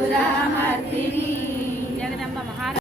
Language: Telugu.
महिषासुरमर्दिनी